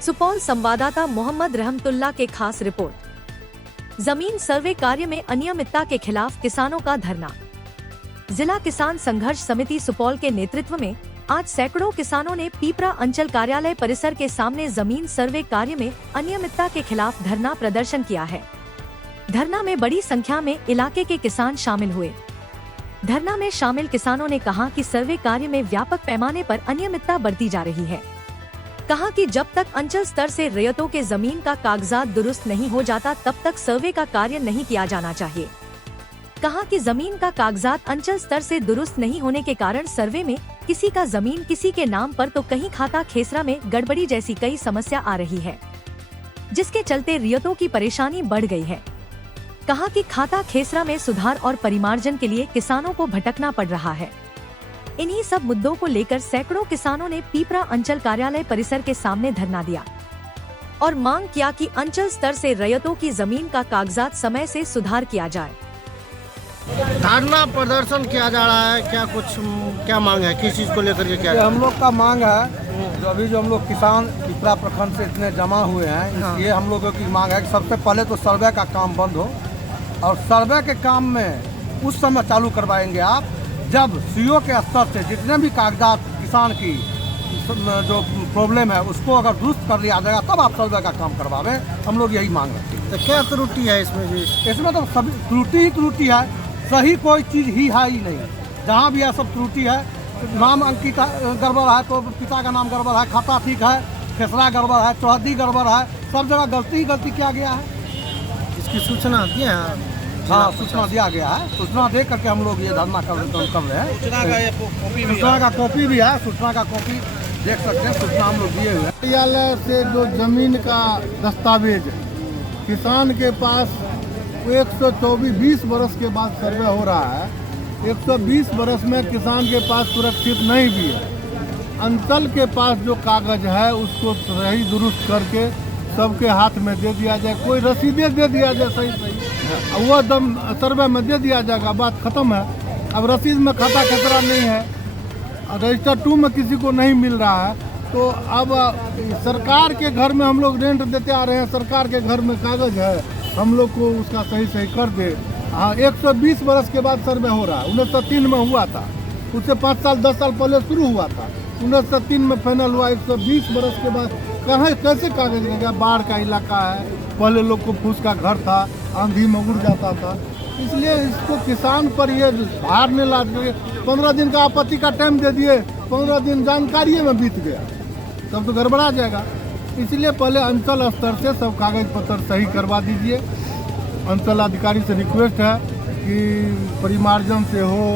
सुपौल संवाददाता मोहम्मद रहमतुल्लाह के खास रिपोर्ट। जमीन सर्वे कार्य में अनियमितता के खिलाफ किसानों का धरना। जिला किसान संघर्ष समिति सुपौल के नेतृत्व में आज सैकड़ों किसानों ने पीपरा अंचल कार्यालय परिसर के सामने जमीन सर्वे कार्य में अनियमितता के खिलाफ धरना प्रदर्शन किया है। धरना में बड़ी संख्या में इलाके के किसान शामिल हुए। धरना में शामिल किसानों ने कहा कि सर्वे कार्य में व्यापक पैमाने पर अनियमितता बरती जा रही है। कहा कि जब तक अंचल स्तर से रैयतों के जमीन का कागजात दुरुस्त नहीं हो जाता तब तक सर्वे का कार्य नहीं किया जाना चाहिए। कहा कि जमीन का कागजात अंचल स्तर से दुरुस्त नहीं होने के कारण सर्वे में किसी का जमीन किसी के नाम पर तो कहीं खाता खेसरा में गड़बड़ी जैसी कई समस्या आ रही है, जिसके चलते रैयतों की परेशानी बढ़ गई है। कहा कि खाता खेसरा में सुधार और परिमार्जन के लिए किसानों को भटकना पड़ रहा है। इन्हीं सब मुद्दों को लेकर सैकड़ों किसानों ने पीपरा अंचल कार्यालय परिसर के सामने धरना दिया और मांग किया कि अंचल स्तर से रैयतों की जमीन का कागजात समय से सुधार किया जाए। धरना प्रदर्शन किया जा रहा है, क्या मांग है, किस चीज को लेकर के? क्या हम लोग का मांग है, जो हम लोग किसान पीपरा प्रखंड से इतने जमा हुए हैं, ये हम लोगों की मांग है कि सबसे पहले तो सर्वे का काम बंद हो और सर्वे के काम में उस समय चालू करवाएंगे आप जब सीओ के स्तर से जितने भी कागजात किसान की जो प्रॉब्लम है उसको अगर दुरुस्त कर लिया जाएगा तब आप सर्वे का काम करवावे। हम लोग यही मांग रखते हैं। तो क्या त्रुटि है इसमें? इसमें तो सभी त्रुटि ही त्रुटि है, सही कोई चीज़ ही है ही नहीं। जहाँ भी यह सब त्रुटि है, नाम अंकित गड़बड़ है तो पिता का नाम गड़बड़ है, खाता ठीक है, खेसरा गड़बड़ है, चौहद्दी गड़बड़ है, सब जगह गलती ही गलती किया गया है। इसकी सूचना दिए हैं? हाँ, सूचना दिया गया है। सूचना दे करके हम लोग ये धरना कर रहे हैं। सूचना का कॉपी भी है, सूचना का कॉपी देख सकते हैं, सूचना हम लोग दिए हुए हैं। कार्यालय से जो जमीन का दस्तावेज किसान के पास 124 बरस के बाद सर्वे हो रहा है। 120 बरस में किसान के पास सुरक्षित नहीं भी है। अंचल के पास जो कागज है उसको सही दुरुस्त करके सबके हाथ में दे दिया जाए, कोई रसीदें दे दिया जाए सही वो दम सर्वे में दे दिया जाएगा, बात खत्म है। अब रसीद में खाता खतरा नहीं है, रजिस्टर 2 में किसी को नहीं मिल रहा है, तो अब सरकार के घर में हम लोग रेंट देते आ रहे हैं, सरकार के घर में कागज है, हम लोग को उसका सही कर दे। हाँ, 120 बरस के बाद सर्वे हो रहा है। 1903 में हुआ था, उससे 5 साल 10 साल पहले शुरू हुआ था, 1903 में फाइनल हुआ। 120 बरस के बाद कहाँ कैसे कागज लगेगा? बाढ़ का इलाका है, पहले लोग को फूस का घर था, आंधी में उड़ जाता था, इसलिए इसको किसान पर ये भार नहीं ला। 15 दिन का आपत्ति का टाइम दे दिए, 15 दिन जानकारी में बीत गया, तब तो गड़बड़ा जाएगा। इसलिए पहले अंचल स्तर से सब कागज पत्र सही करवा दीजिए। अंचल अधिकारी से रिक्वेस्ट है कि परिमार्जन से हो,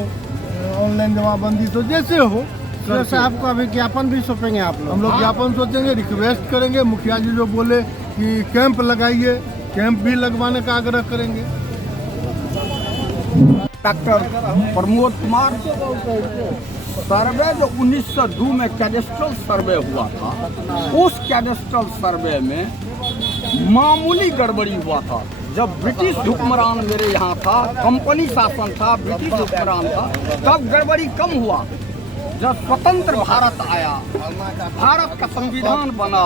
ऑनलाइन जमाबंदी से जैसे हो। तो साहब को अभी ज्ञापन भी सौंपेंगे आप लोग? हम लोग ज्ञापन सोचेंगे, रिक्वेस्ट करेंगे। मुखिया जी जो बोले कि कैंप लगाइए, कैंप भी लगवाने का आग्रह करेंगे। डॉक्टर प्रमोद कुमार, सर्वे जो 1902 में कैडेस्ट्रल सर्वे हुआ था, उस कैडेस्ट्रल सर्वे में मामूली गड़बड़ी हुआ था। जब ब्रिटिश हुक्मरान मेरे यहाँ था, कंपनी शासन था, ब्रिटिश हुक्मरान था, तब गड़बड़ी कम हुआ। जब स्वतंत्र भारत आया, भारत का संविधान बना,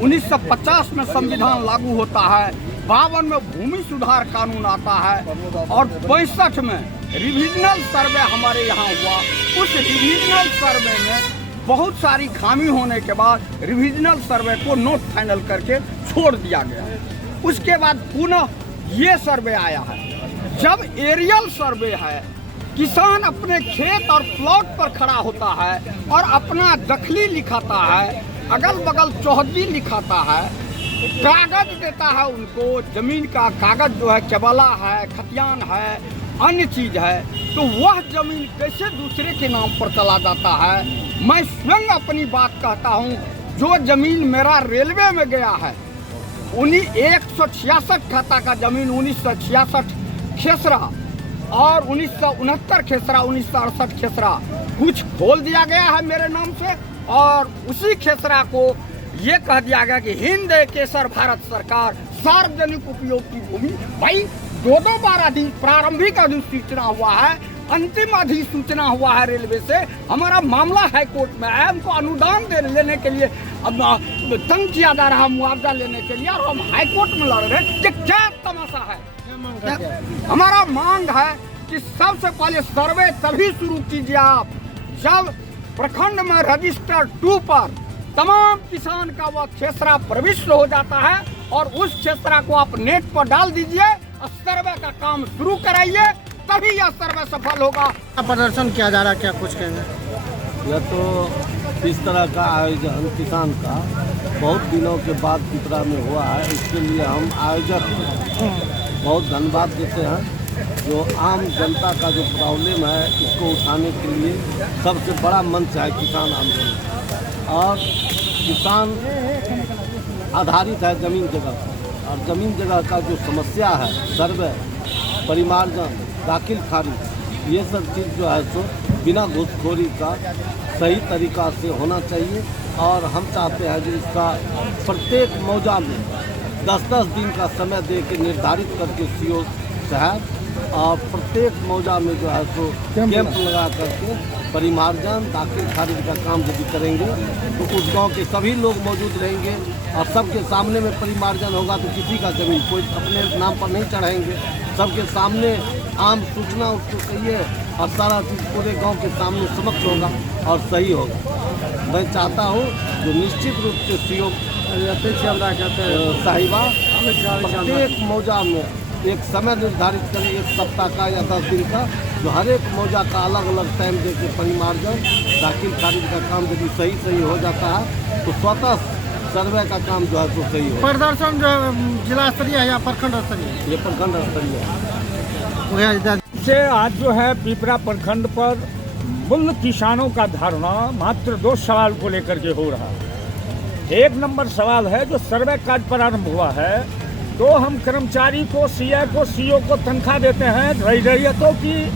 1950 में संविधान लागू होता है, 52 में भूमि सुधार कानून आता है और 65 में रिविजनल सर्वे हमारे यहाँ हुआ। उस रिविजनल सर्वे में बहुत सारी खामी होने के बाद रिविजनल सर्वे को नोट फाइनल करके छोड़ दिया गया। उसके बाद पुनः ये सर्वे आया है। जब एरियल सर्वे है, किसान अपने खेत और प्लॉट पर खड़ा होता है और अपना दखली लिखाता है, अगल बगल चौहद्दी लिखाता है, कागज देता है उनको, जमीन का कागज जो है केबला है, खतियान है, अन्य चीज है, तो वह जमीन कैसे दूसरे के नाम पर चला जाता है? मैं स्वयं अपनी बात कहता हूँ, जो जमीन मेरा रेलवे में गया है, उन्हीं 166 खाता का जमीन 1966 खेसरा और 1969 खेसरा, 1968 खेसरा कुछ खोल दिया गया है मेरे नाम से, और उसी खेसरा को ये कह दिया गया कि हिंद केसर भारत सरकार सार्वजनिक उपयोग की भूमि। भाई 2 बार प्रारंभिक अधिसूचना हुआ है, अंतिम अधिसूचना हुआ है रेलवे से। हमारा मामला हाई कोर्ट में है, हमको अनुदान लेने के लिए अब तंग किया जा रहा है मुआवजा लेने के लिए, और हम हाई कोर्ट में लड़ रहे हैं। ये क्या तमाशा है? क्या मांग करते हैं? हमारा मांग है कि सबसे पहले सर्वे तभी शुरू कीजिए आप जब प्रखंड में रजिस्टर 2 पर तमाम किसान का वह खेसरा प्रविष्ट हो जाता है, और उस खेसरा को आप नेट पर डाल दीजिए और सर्वे का काम शुरू कराइए, तभी यह सर्वे सफल होगा। क्या प्रदर्शन किया जा रहा है, क्या कुछ कहेंगे? यह तो इस तरह का आयोजन किसान का बहुत दिनों के बाद पिपरा में हुआ है। इसके लिए हम आयोजक बहुत धन्यवाद देते हैं। जो आम जनता का जो प्रॉब्लम है इसको उठाने के लिए सबसे बड़ा मंच है किसान आंदोलन, और किसान आधारित है ज़मीन जगह पर, और ज़मीन जगह का जो समस्या है सर्वे, परिमार्जन, दाखिल खारिज, ये सब चीज़ जो है सो बिना घूसखोरी का सही तरीका से होना चाहिए। और हम चाहते हैं जो इसका प्रत्येक मौजा में 10-10 दिन का समय दे के निर्धारित करके सीओ साहब, और प्रत्येक मौजा में जो है सो कैंप लगा करके परिमार्जन, दाखिल खारिज का काम यदि करेंगे तो उस गांव के सभी लोग मौजूद रहेंगे, और सबके सामने में परिमार्जन होगा तो किसी का ज़मीन कोई अपने नाम पर नहीं चढ़ाएंगे। सबके सामने आम सूचना उसको कहिए, और सारा चीज़ पूरे गांव के सामने समक्ष होगा और सही होगा। मैं चाहता हूँ जो निश्चित रूप से सीओ साहिबा प्रत्येक मौजा में एक समय निर्धारित करें, 1 सप्ताह का या 10 दिन का, जो हर एक मौजा का अलग अलग टाइम देके परिमार्जन, दाखिल खारिज का काम यदि सही हो जाता है तो स्वतः सर्वे का काम जो है तो सही हो। प्रदर्शन जो जिला स्तरीय है या प्रखंड स्तरीय? ये प्रखंड स्तरीय है। से आज जो है पिपरा प्रखंड पर मूल किसानों का धरना मात्र 2 सवाल को लेकर के हो रहा है। 1 नंबर सवाल है जो सर्वे कार्य प्रारंभ हुआ है, तो हम कर्मचारी को, सीए को, सीओ को तनख्वाह देते हैं, रैयतों की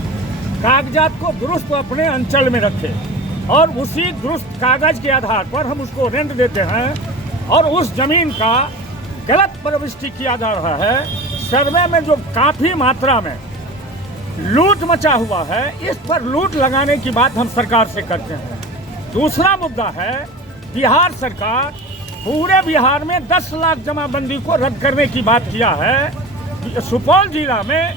कागजात को दुरुस्त अपने अंचल में रखें, और उसी दुरुस्त कागज के आधार पर हम उसको रेंट देते हैं, और उस जमीन का गलत प्रविष्टि किया जा रहा है। सर्वे में जो काफ़ी मात्रा में लूट मचा हुआ है, इस पर लूट लगाने की बात हम सरकार से करते हैं। दूसरा मुद्दा है बिहार सरकार पूरे बिहार में 10 लाख जमाबंदी को रद्द करने की बात किया है। सुपौल जिला में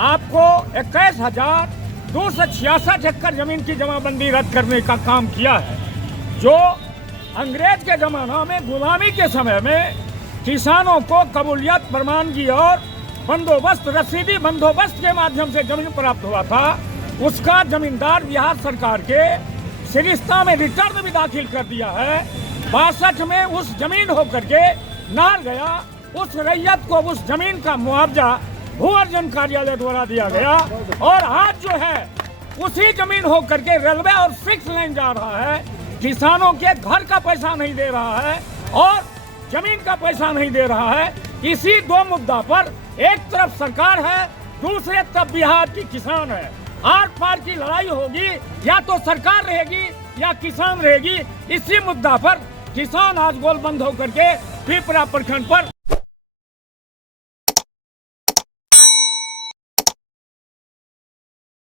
आपको 21,266 एकड़ जमीन की जमाबंदी रद्द करने का काम किया है, जो अंग्रेज के ज़माना में गुलामी के समय में किसानों को कबूलियत प्रमाणगी और बंदोबस्त, रसीदी बंदोबस्त के माध्यम से जमीन प्राप्त हुआ था। उसका जमींदार बिहार सरकार के सिरिश्ता में रिटर्न भी दाखिल कर दिया है। 62 में उस जमीन होकर के नाल गया, उस रैयत को उस जमीन का मुआवजा भू अर्जन कार्यालय द्वारा दिया गया, और आज जो है उसी जमीन होकर के रेलवे और 6 लाइन जा रहा है। किसानों के घर का पैसा नहीं दे रहा है और जमीन का पैसा नहीं दे रहा है। इसी 2 मुद्दा पर एक तरफ सरकार है, दूसरे तरफ बिहार की किसान है। आर पार की लड़ाई होगी, या तो सरकार रहेगी या किसान रहेगी। इसी मुद्दा पर किसान आज गोलबंद होकर के पिपरा प्रखंड पर